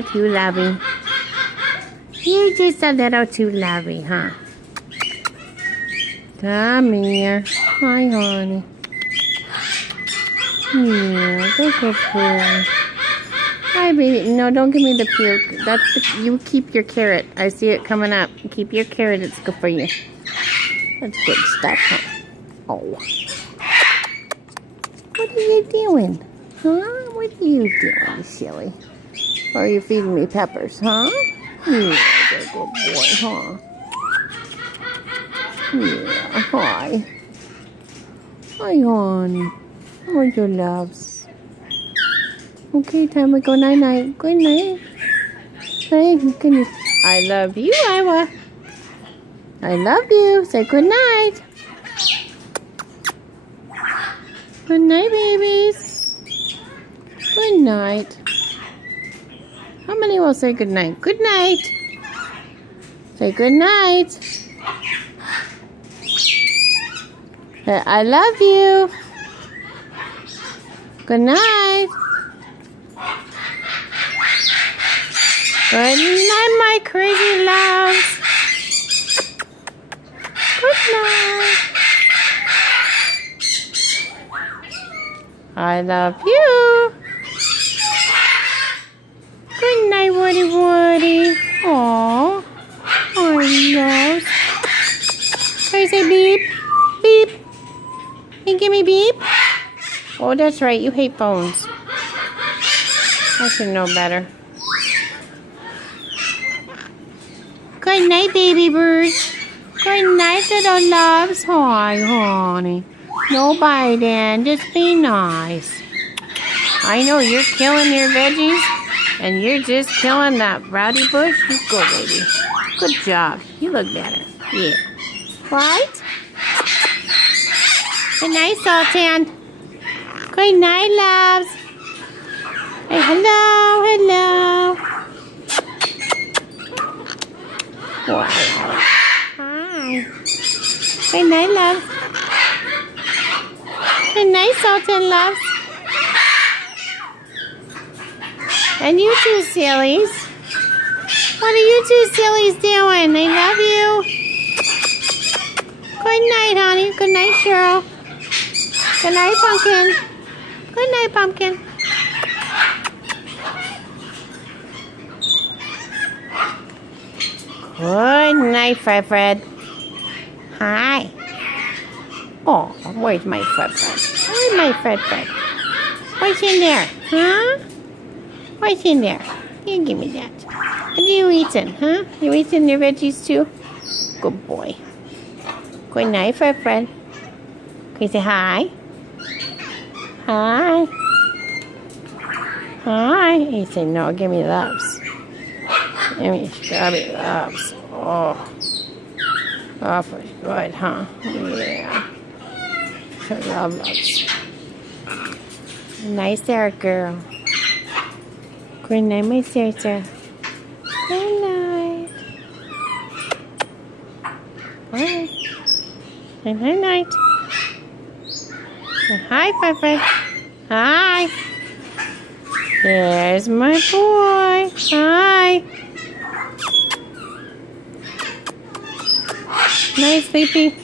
little too lovey. You're just a little too lovey, huh? Come here. Hi, honey. Yeah, good boy. Hi, baby. No, don't give me the puke. You keep your carrot. I see it coming up. Keep your carrot. It's good for you. That's good stuff, huh? Oh. What are you doing? Huh? What are you doing, you silly? Or are you feeding me peppers, huh? Yeah, you're a good boy, huh? Yeah, hi. Hi, honey. Oh, your loves. Okay, time to go night-night. Good night. Thank goodness. I love you, Iowa. I love you. Say good night. Good night, babies. Good night. How many will say good night? Good night. Say good night. Say, I love you. Good night. Good night, my crazy loves. Good night. I love you. Good night, Woody Woody. Aww. I love. Can I say beep? Beep. Can you give me beep? Oh, that's right. You hate phones. I should know better. Good night, baby birds. Good night, little loves. Hi, honey. No biting. Just be nice. I know you're killing your veggies, and you're just killing that rowdy bush. You go, baby. Good job. You look better. Yeah. Right? Good night, Sultan. Good night, loves. Hey, hello, hello. Wow. Hi. Good night, love. Good night, Sultan, loves. And you two sillies. What are you two sillies doing? They love you. Good night, honey. Good night, Cheryl. Good night, Pumpkin. Good night, Pumpkin. Good night, Fred. Hi. Oh, where's my Fred? Where's my Fred? What's in there? Huh? What's in there? You give me that. What are you eating, huh? You eating your veggies too? Good boy. Good night, Fred. Can you say hi? Hi. Hi. You say no, give me loves. Give me strawberry loves. Oh. Awful good, huh? Yeah. I love loves. Nice there, girl. Good night, my sister. Good night. Bye. Good night. Hi, Fred. Hi. There's my boy. Hi. Nice, sleepy.